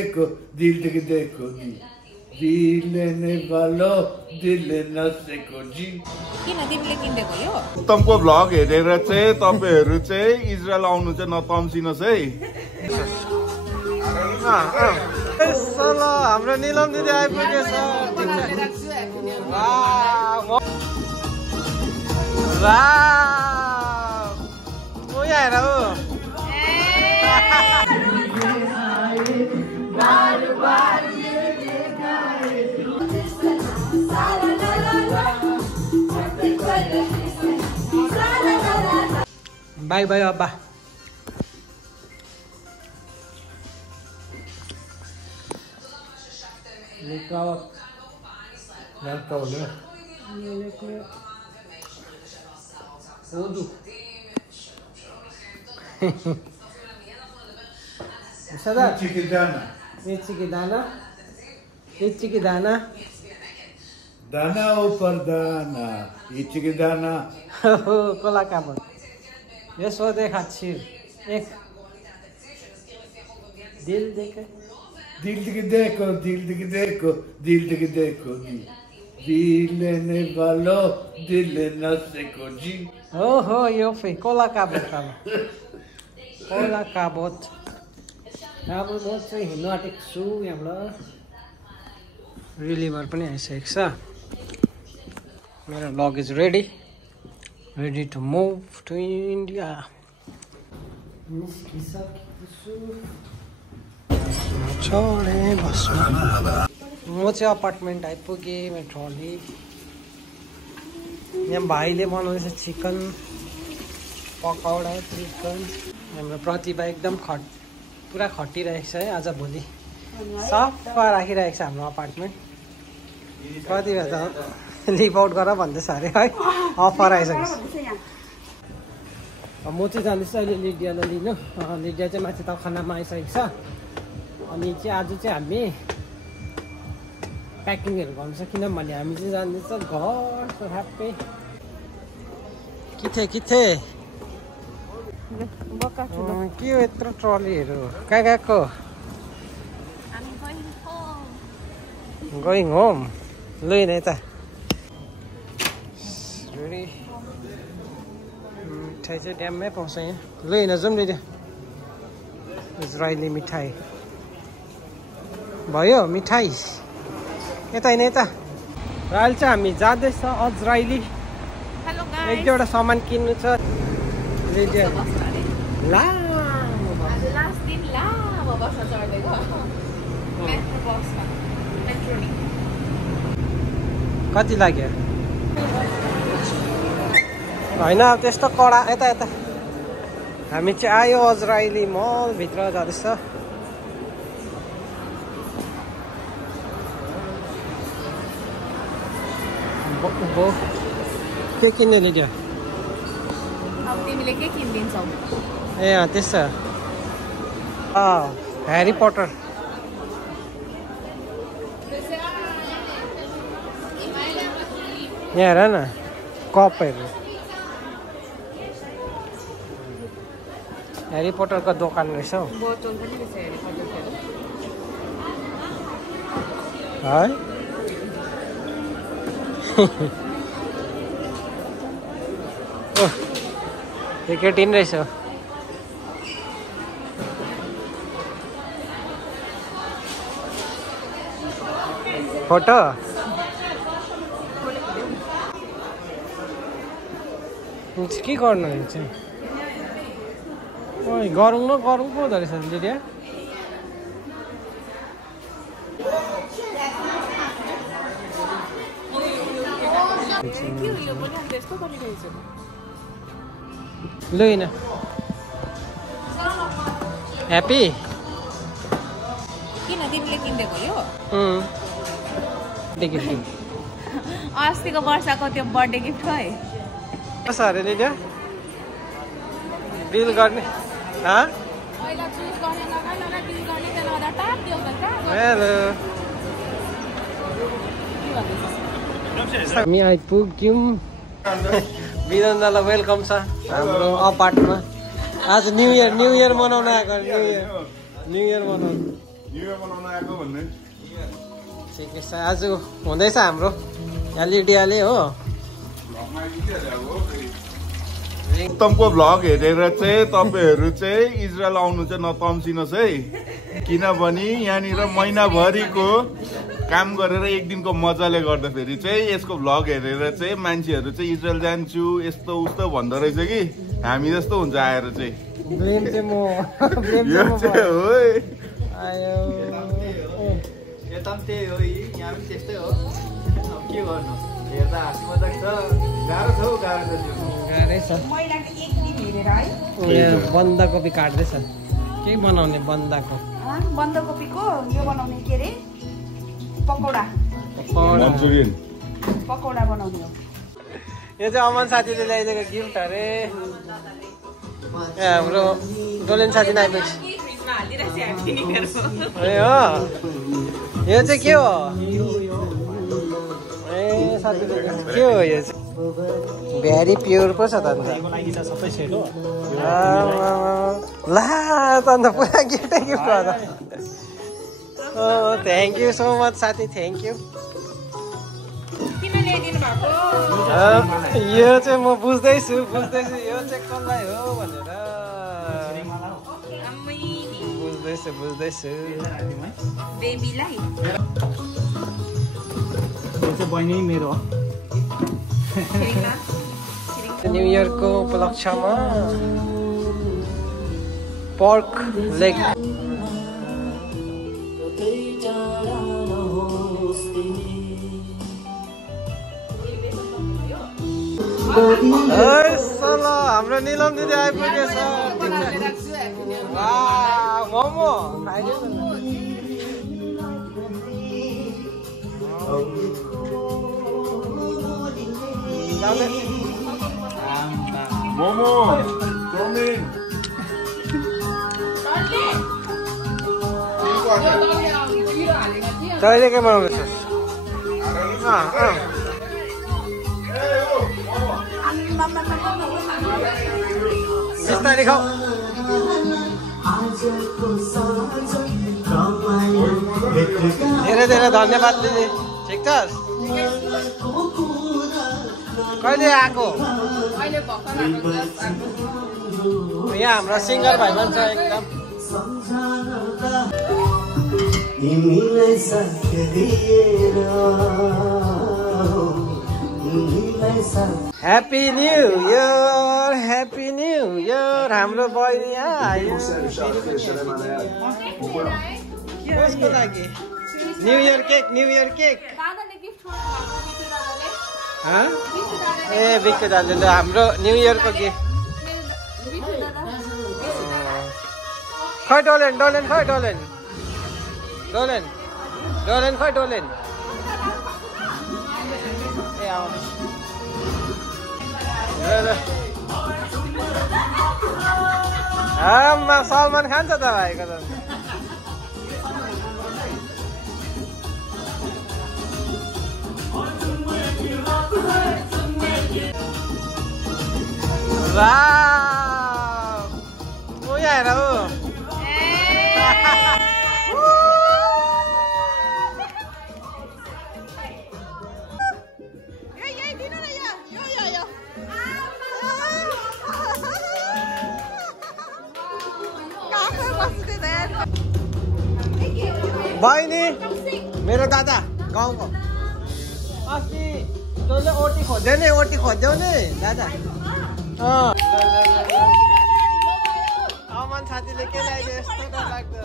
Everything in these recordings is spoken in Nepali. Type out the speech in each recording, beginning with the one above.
देखो दिल के देखो दिल लेने वालों दिल नसेको जी किन तिमीले किन्देको यो उत्तमको भ्लग हेरेर चाहिँ तपाईहरु चाहिँ इजरायल आउनु चाहिँ नतम्सिनुस् है। चलो हाम्रो निलम दिदी आइपुगेछ। वाह ओ यहाँ हेर ओ बाई बाई अब्बा। इच्छी दाना दाना ऊपर दाना इच्छी दाना कोला काम ये सो देखा छिर एक दिल देखे दिल के देखो दिल के देखो दिल के देखो दिल लेने वालों दिल नसेको जी ओहो यो फे कोला काबोत काम कोला काबोत राम्रो म चाहिँ हिँड्नु आँटेको छु यहाँबाट रिलिभर पनि आइसकेको छ। मेरो luggage ready to move to India. छोडे बस्नु म चाहिँ अपार्टमेन्ट आइपुगेँ। मेरो ट्रली यहाँ भाइले बनाउँदैछ चिकन पकौडा चिकन। हाम्रो प्रतिभा एकदम पुरा खटिरहेको छ है। आज भोलि सफा राखिरहेको छ हाम्रो अपार्टमेन्ट। प्रतिभा त लिभ आउट गर भन्दैछ अरे है। अफर आइसकेको छ। म चाहिँ जाँदैछु अहिले लिडियालाई लिनु। लिडिया चाहिँ माथि तखनामा आइसकेको छ। अनि चाहिँ आज चाहिँ हामी प्याकिङहरू गर्नु छ किनभने हामी चाहिँ जाँदैछ घर ह्याप्पी किथे के हो यत्रो ट्रलीहरू कहाँ गएको गोइङ होम लु न यता मिठाई चाहिँ ड्याममै पाउँछ यहाँ। लु हिँड जाउँ नि इजरायली मिठाई भयो मिठाई यता होइन यता र अहिले चाहिँ हामी जाँदैछ अजरायली। एक दुईवटा सामान किन्नु छ। कति लाग्यो होइन अब त्यस्तो कडा यता यता हामी चाहिँ आयो अजरायली मल भित्र जाँदैछ। के किन्ने लिडिया अब तिमीले के किन्दिन्छौ ए त्यसो ह्यारी पटर यहाँ हेर न कपहरू ह्यारी पटरको दोकान रहेछ हौ। बोतल पनि रहेछ ह्यारी पटरको है टिकटिन रहेछ फोटो के गर्नु चाहिँ गरौँ न गरौँ पो हुँदो रहेछ दिदी। लु न ह्याप्पी किन तिमीले किन्देको यो अस्तिको वर्षको त्यो बर्थडे गिफ्ट है। कसो अरे लिडिया डिल गर्ने हेलो हामी आइपुग्यौँ। विदन्दालाई वेलकम छ हाम्रो अपार्टमा। आज न्यू इयर मनाउन आएको न्यू इयर मनाउनु ठिकै छ आज हुँदैछ हाम्रो एलइडियाले हो उत्तमको भ्लग हेरेर चाहिँ तपाईहरू चाहिँ इजरायल आउनु चाहिँ नतम्सिनुहोस् है किनभने यहाँनिर महिनाभरिको काम गरेर एक दिनको मजाले गर्दाखेरि चाहिँ यसको भ्लग हेरेर चाहिँ मान्छेहरू चाहिँ इजरायल जान्छु यस्तो उस्तो भन्दो रहेछ कि हामी जस्तो हुन्छ आएर चाहिँ ब्लेम चाहिँ म यो चाहिँ हो यता पनि त्यही हो यहाँ पनि त्यस्तै हो अब के गर्नु हेर्दा हाँसी मजाक छ गाह्रो छ गाह्रो गाह्रै छ यहाँ बन्दाकोपी काट्दैछ के बनाउने बन्दाको बन्दाकोपीको यो बनाउने के अरे पकौडा मन्चुरियन पकौडा बनाउने हो यो चाहिँ अमन साथीले ल्याइदिएको गिफ्ट अरे हाम्रो डोलेन साथी आइपुग्छ ए हो यो चाहिँ के हो ए साथीले के हो यो चाहिँ भेरी प्योर पो छ त सबै सेट हो ला त अन्त पुरा गिफ्टै गिफ्ट हो त थ्याङ्क यू सो मच साथी थ्याङ्क यू यो चाहिँ म बुझ्दैछु यो चाहिँ कसलाई हो भनेर बुझ्दैछु बेबीलाई यो चाहिँ बहिनी मेरो हो न्यु इयरको उपलक्ष्यमा पर्क लेग हाम्रो निलम दिदी आइपुगेछ मोमो मोमो चाउमिन तैँले के बनाउँदैछस् बिस्तारै खाऊ धेरै धेरै धन्यवाद दिदी ठिक छस् कहिले आएको यहाँ हाम्रो सिङ्गर भाइ पनि छ एकदम ह्याप्पी न्यु इयर हाम्रो बहिनी आयो कसको लागि न्यु इयर केक ए बिक्कु दाजुले हाम्रो न्यु इयरको गिफ्ट खै डोलेन खै डोलेन खै डोलेन ए आमा सलमान खान छ त भाइको त वाह ओ यहाँ हेर हो बहिनी मेरो दादा गाउँको अस्ति तैँले ओटी खोज्यौ नि दादा अमन साथीले के ल्याइदियो यस्तो डरलाग्दो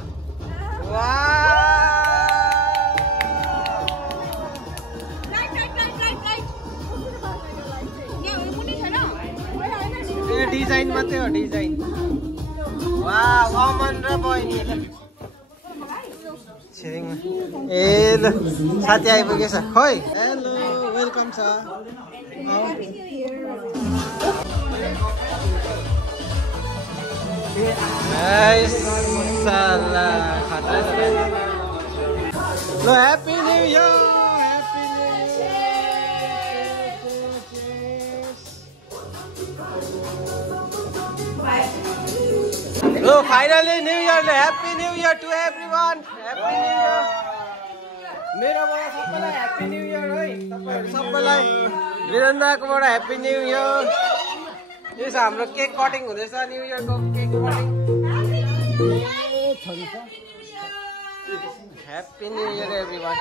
ए डिजाइन मात्रै हो डिजाइन वाह अमन र बहिनी ए ल साथी आइपुगेछ खै हेलो वेलकम छ साला खतरा छ ल happy new year Oh, finally New Year! Happy New Year to everyone! Happy मेरोबाट सबैलाई ह्याप्पी न्यू इयर है तपाईँहरू सबैलाई वीरेन्द्रकोबाट ह्याप्पी न्यू इयर यो छ हाम्रो केक कटिङ हुँदैछ न्यू इयरको cake cutting happy new year everyone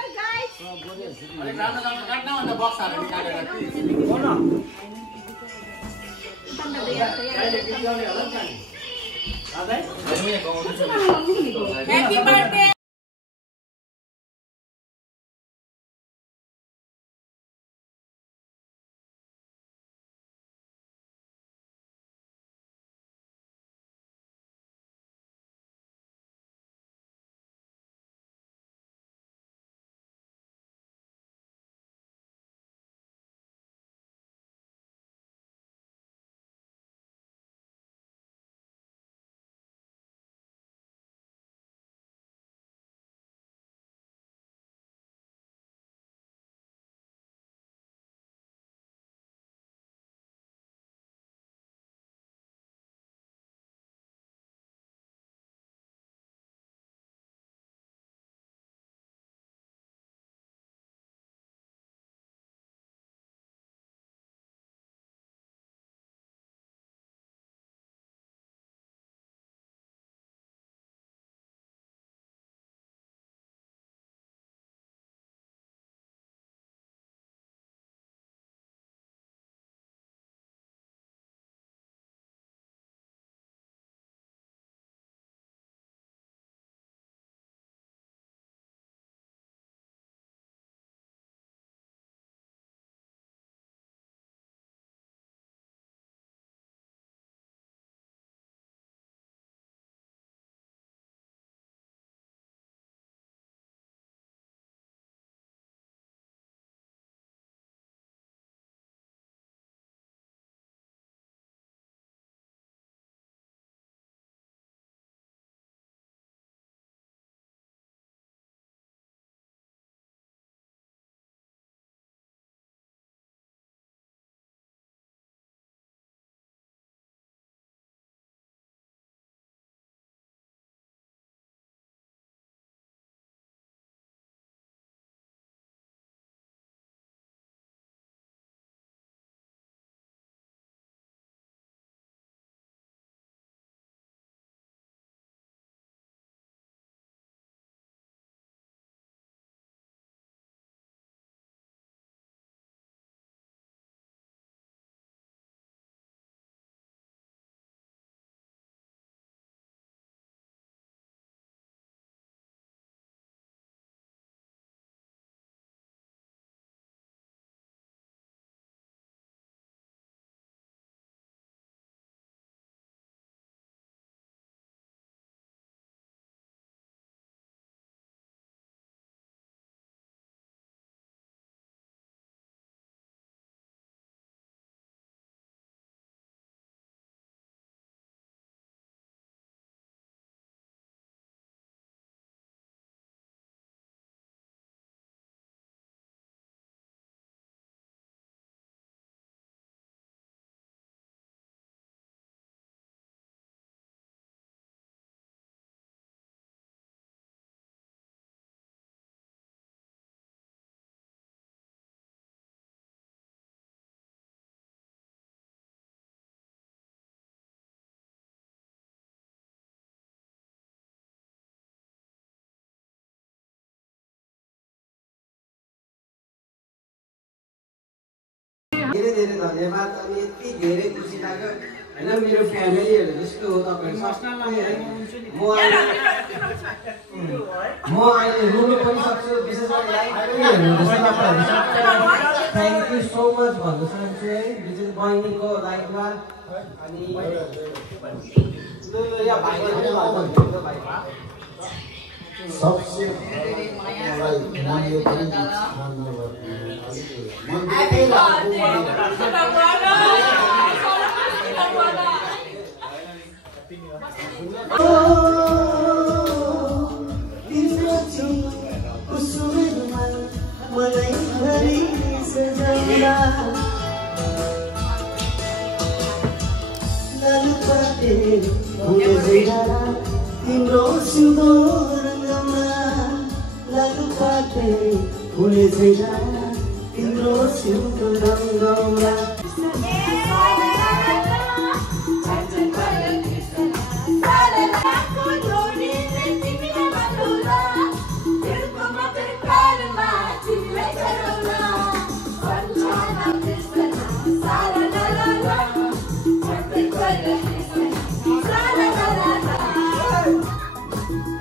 Happy birthday! धेरै धेरै धन्यवाद अनि यति धेरै खुसी लाग्यो हैन मेरो फ्यामिलीहरु जस्तो हो तपाईहरु म अहिले रुनु पनि सक्छु विशेष गरी लाइभ पनि हेर्नुहुन्छ तपाईहरु थ्यांक यू सो मच भन्न चाहन्छु है विशेष बहिनीको लाइभमा अनि या भाइहरु भन्नु भाइ सबसे तिम्रो सिउँदो रङ्गमा हुने छैन तिम्रो सिउँदो रङ्गौला